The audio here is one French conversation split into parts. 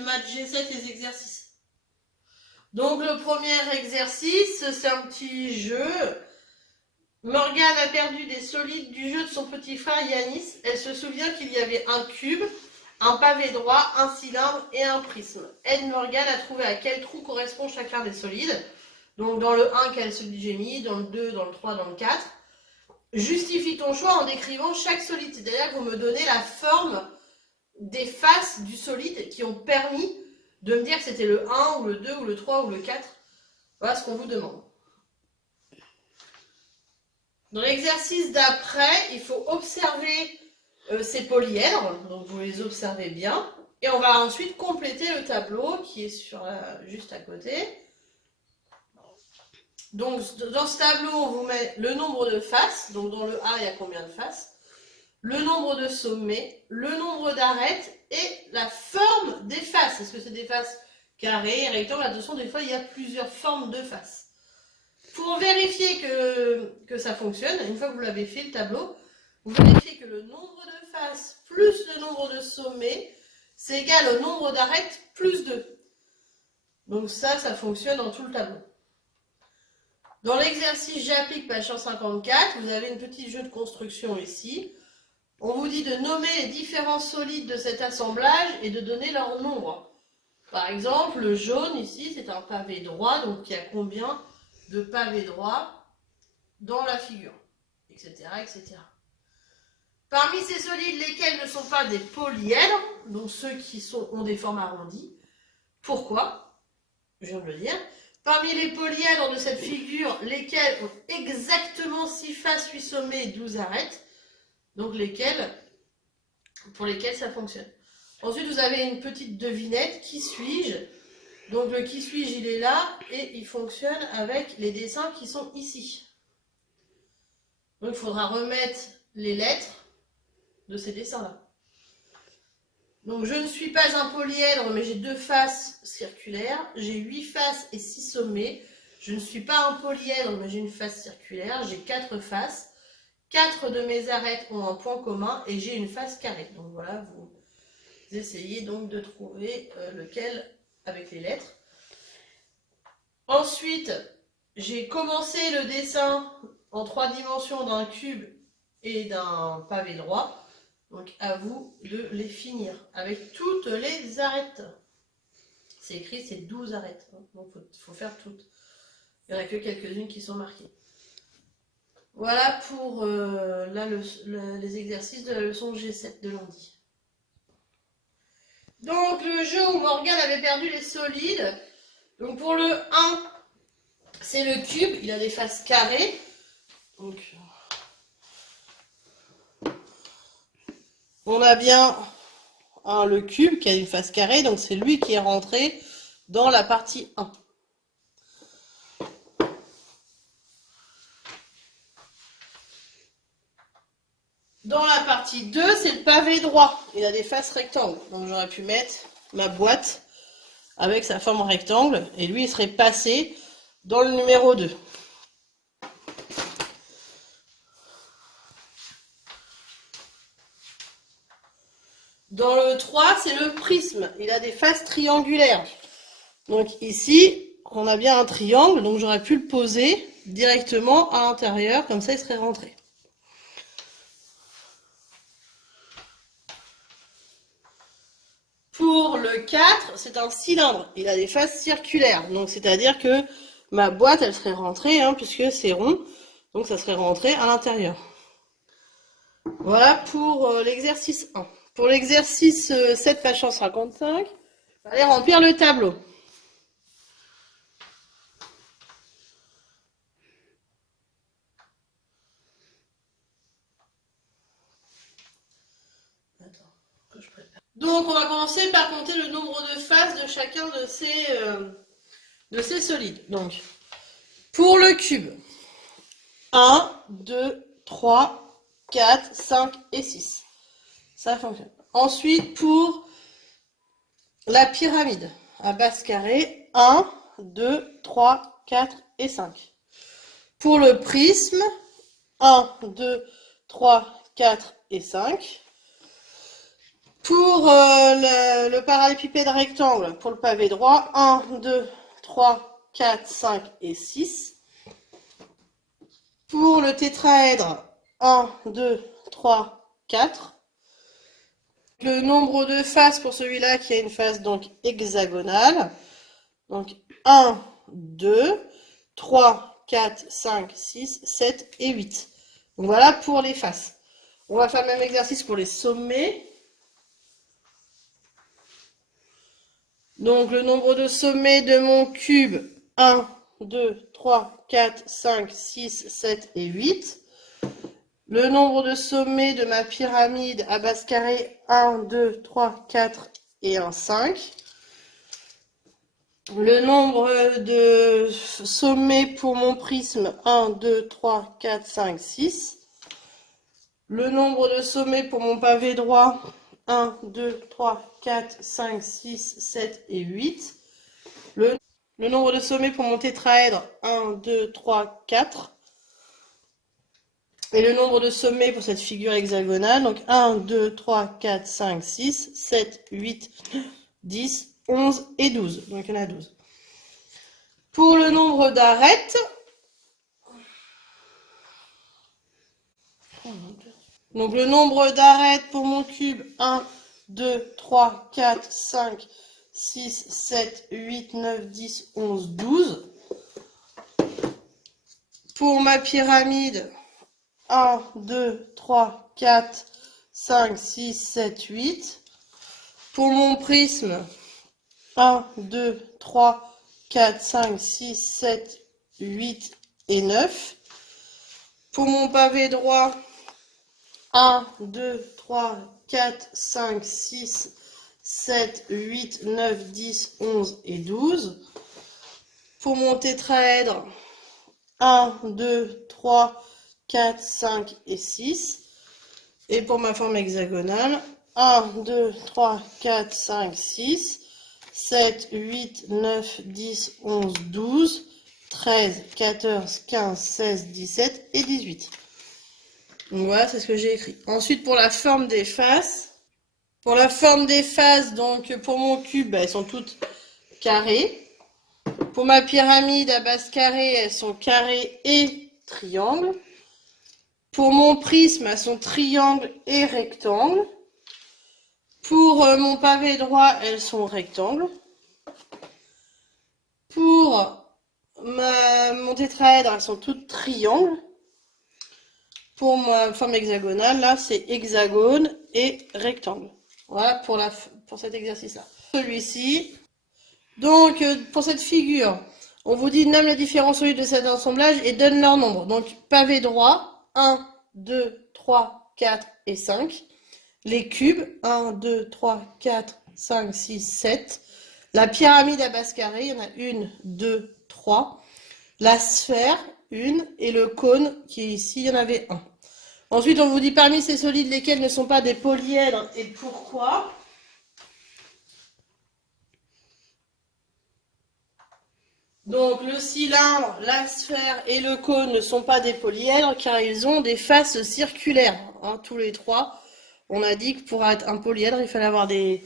Maths G7 les exercices. Donc le premier exercice, c'est un petit jeu. Morgane a perdu des solides du jeu de son petit frère Yanis. Elle se souvient qu'il y avait un cube, un pavé droit, un cylindre et un prisme. Aide Morgane à trouver à quel trou correspond chacun des solides. Donc dans le 1, quel solide j'ai mis, dans le 2, dans le 3, dans le 4. Justifie ton choix en décrivant chaque solide. C'est-à-dire que vous me donnez la forme des faces du solide qui ont permis de me dire que c'était le 1 ou le 2 ou le 3 ou le 4. Voilà ce qu'on vous demande. Dans l'exercice d'après, il faut observer ces polyèdres. Donc vous les observez bien. Et on va ensuite compléter le tableau qui est juste à côté. Donc dans ce tableau, on vous met le nombre de faces. Donc dans le A, il y a combien de faces? Le nombre de sommets, le nombre d'arêtes et la forme des faces. Est-ce que c'est des faces carrées, rectangles? Attention, des fois, il y a plusieurs formes de faces. Pour vérifier que ça fonctionne, une fois que vous l'avez fait, le tableau, vous vérifiez que le nombre de faces plus le nombre de sommets, c'est égal au nombre d'arêtes plus 2. Donc ça fonctionne dans tout le tableau. Dans l'exercice j'applique page 154, vous avez une petite jeu de construction ici. On vous dit de nommer les différents solides de cet assemblage et de donner leur nombre. Par exemple, le jaune ici, c'est un pavé droit, donc il y a combien de pavés droits dans la figure, etc., etc. Parmi ces solides, lesquels ne sont pas des polyèdres, donc ceux qui ont des formes arrondies. Pourquoi? Je viens de le dire. Parmi les polyèdres de cette figure, lesquels ont exactement 6 faces, 8 sommets et 12 arêtes. Donc pour lesquels ça fonctionne. Ensuite, vous avez une petite devinette, qui suis-je? Donc le qui suis-je, il est là, et il fonctionne avec les dessins qui sont ici. Donc il faudra remettre les lettres de ces dessins-là. Donc je ne suis pas un polyèdre, mais j'ai 2 faces circulaires, j'ai 8 faces et 6 sommets. Je ne suis pas un polyèdre, mais j'ai une face circulaire, j'ai 4 faces. 4 de mes arêtes ont un point commun et j'ai une face carrée. Donc voilà, vous essayez donc de trouver lequel avec les lettres. Ensuite, j'ai commencé le dessin en 3 dimensions d'un cube et d'un pavé droit. Donc à vous de les finir avec toutes les arêtes. C'est écrit, c'est 12 arêtes. Donc il faut faire toutes. Il n'y en a que quelques-unes qui sont marquées. Voilà pour les exercices de la leçon G7 de lundi. Donc le jeu où Morgane avait perdu les solides. Donc pour le 1, c'est le cube, il a des faces carrées. Donc on a bien le cube qui a une face carrée, donc c'est lui qui est rentré dans la partie 1. Dans la partie 2, c'est le pavé droit. Il a des faces rectangles. Donc j'aurais pu mettre ma boîte avec sa forme rectangle. Et lui, il serait passé dans le numéro 2. Dans le 3, c'est le prisme. Il a des faces triangulaires. Donc ici, on a bien un triangle. Donc j'aurais pu le poser directement à l'intérieur. Comme ça, il serait rentré. Pour le 4, c'est un cylindre. Il a des faces circulaires. Donc, c'est-à-dire que ma boîte, elle serait rentrée, puisque c'est rond. Donc, ça serait rentré à l'intérieur. Voilà pour l'exercice 1. Pour l'exercice 7, page 155, il fallait remplir le tableau. Donc, on va commencer par compter le nombre de faces de chacun de ces solides. Donc, pour le cube, 1, 2, 3, 4, 5 et 6. Ça fonctionne. Ensuite, pour la pyramide à base carrée, 1, 2, 3, 4 et 5. Pour le prisme, 1, 2, 3, 4 et 5. Pour le parallélépipède rectangle, pour le pavé droit, 1, 2, 3, 4, 5 et 6. Pour le tétraèdre, 1, 2, 3, 4. Le nombre de faces pour celui-là qui a une face donc hexagonale. Donc 1, 2, 3, 4, 5, 6, 7 et 8. Donc voilà pour les faces. On va faire le même exercice pour les sommets. Donc le nombre de sommets de mon cube, 1, 2, 3, 4, 5, 6, 7 et 8. Le nombre de sommets de ma pyramide à base carrée, 1, 2, 3, 4 et 1, 5. Le nombre de sommets pour mon prisme, 1, 2, 3, 4, 5, 6. Le nombre de sommets pour mon pavé droit, 1, 2, 3, 4, 5, 6, 7 et 8. Le nombre de sommets pour mon tétraèdre, 1, 2, 3, 4. Et le nombre de sommets pour cette figure hexagonale, donc 1, 2, 3, 4, 5, 6, 7, 8, 10, 11 et 12. Donc il y en a 12. Pour le nombre d'arêtes, donc le nombre d'arêtes pour mon cube, 1, 2, 3, 4, 5, 6, 7, 8, 9, 10, 11, 12. Pour ma pyramide, 1, 2, 3, 4, 5, 6, 7, 8. Pour mon prisme, 1, 2, 3, 4, 5, 6, 7, 8 et 9. Pour mon pavé droit, 1, 2, 3, 4, 5, 6, 7, 8, 9, 10, 11 et 12. Pour mon tétraèdre, 1, 2, 3, 4, 5 et 6. Et pour ma forme hexagonale, 1, 2, 3, 4, 5, 6, 7, 8, 9, 10, 11, 12, 13, 14, 15, 16, 17 et 18. Donc voilà, c'est ce que j'ai écrit. Ensuite, pour la forme des faces. Pour la forme des faces, donc pour mon cube, elles sont toutes carrées. Pour ma pyramide à base carrée, elles sont carrées et triangles. Pour mon prisme, elles sont triangles et rectangles. Pour mon pavé droit, elles sont rectangles. Pour mon tétraèdre, elles sont toutes triangles. Pour ma forme hexagonale, là, c'est hexagone et rectangle. Voilà pour cet exercice-là. Celui-ci. Donc, pour cette figure, on vous dit nomme la différence solide de cet assemblage et donne leur nombre. Donc, pavé droit, 1, 2, 3, 4 et 5. Les cubes, 1, 2, 3, 4, 5, 6, 7. La pyramide à base carrée, il y en a 1, 2, 3. La sphère, 1. Et le cône qui est ici, il y en avait 1. Ensuite, on vous dit parmi ces solides, lesquels ne sont pas des polyèdres et pourquoi. Donc, le cylindre, la sphère et le cône ne sont pas des polyèdres car ils ont des faces circulaires. Hein, tous les trois, on a dit que pour être un polyèdre, il fallait avoir des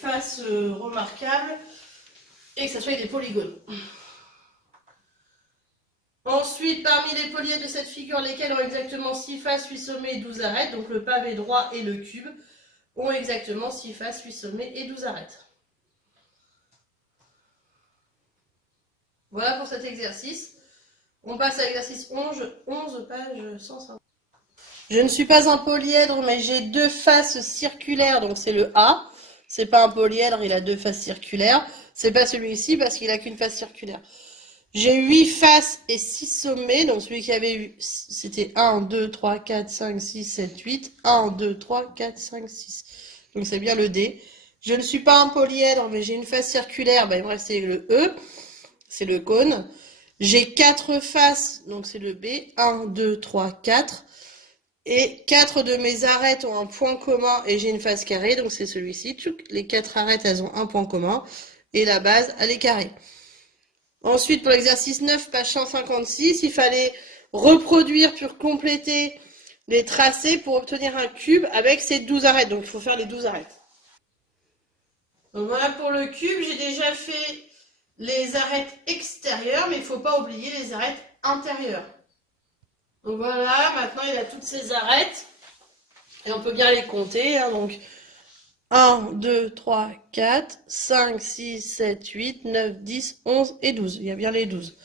faces remarquables et que ça soit des polygones. Ensuite, parmi les polyèdres de cette figure, lesquels ont exactement 6 faces, 8 sommets et 12 arêtes, donc le pavé droit et le cube, ont exactement 6 faces, 8 sommets et 12 arêtes. Voilà pour cet exercice. On passe à l'exercice 11, page 150. Je ne suis pas un polyèdre, mais j'ai deux faces circulaires, donc c'est le A. C'est pas un polyèdre, il a deux faces circulaires. C'est pas celui-ci parce qu'il a qu'une face circulaire. J'ai 8 faces et 6 sommets, donc celui qui avait eu, c'était 1, 2, 3, 4, 5, 6, 7, 8. 1, 2, 3, 4, 5, 6. Donc c'est bien le D. Je ne suis pas un polyèdre, mais j'ai une face circulaire, ben, il me reste le E. C'est le cône. J'ai 4 faces, donc c'est le B. 1, 2, 3, 4. Et 4 de mes arêtes ont un point commun et j'ai une face carrée, donc c'est celui-ci. Les 4 arêtes, elles ont un point commun. Et la base, elle est carrée. Ensuite, pour l'exercice 9, page 156, il fallait reproduire pour compléter les tracés pour obtenir un cube avec ces 12 arêtes. Donc il faut faire les 12 arêtes. Donc voilà pour le cube, j'ai déjà fait les arêtes extérieures, mais il ne faut pas oublier les arêtes intérieures. Donc voilà, maintenant il a toutes ces arêtes. Et on peut bien les compter. Hein, donc 1, 2, 3, 4, 5, 6, 7, 8, 9, 10, 11 et 12. Il y a bien les 12.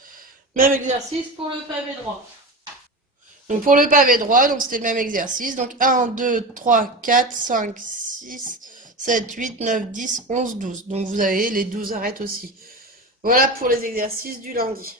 Même exercice pour le pavé droit. Donc pour le pavé droit, donc c'était le même exercice. Donc 1, 2, 3, 4, 5, 6, 7, 8, 9, 10, 11, 12. Donc vous avez les 12 arêtes aussi. Voilà pour les exercices du lundi.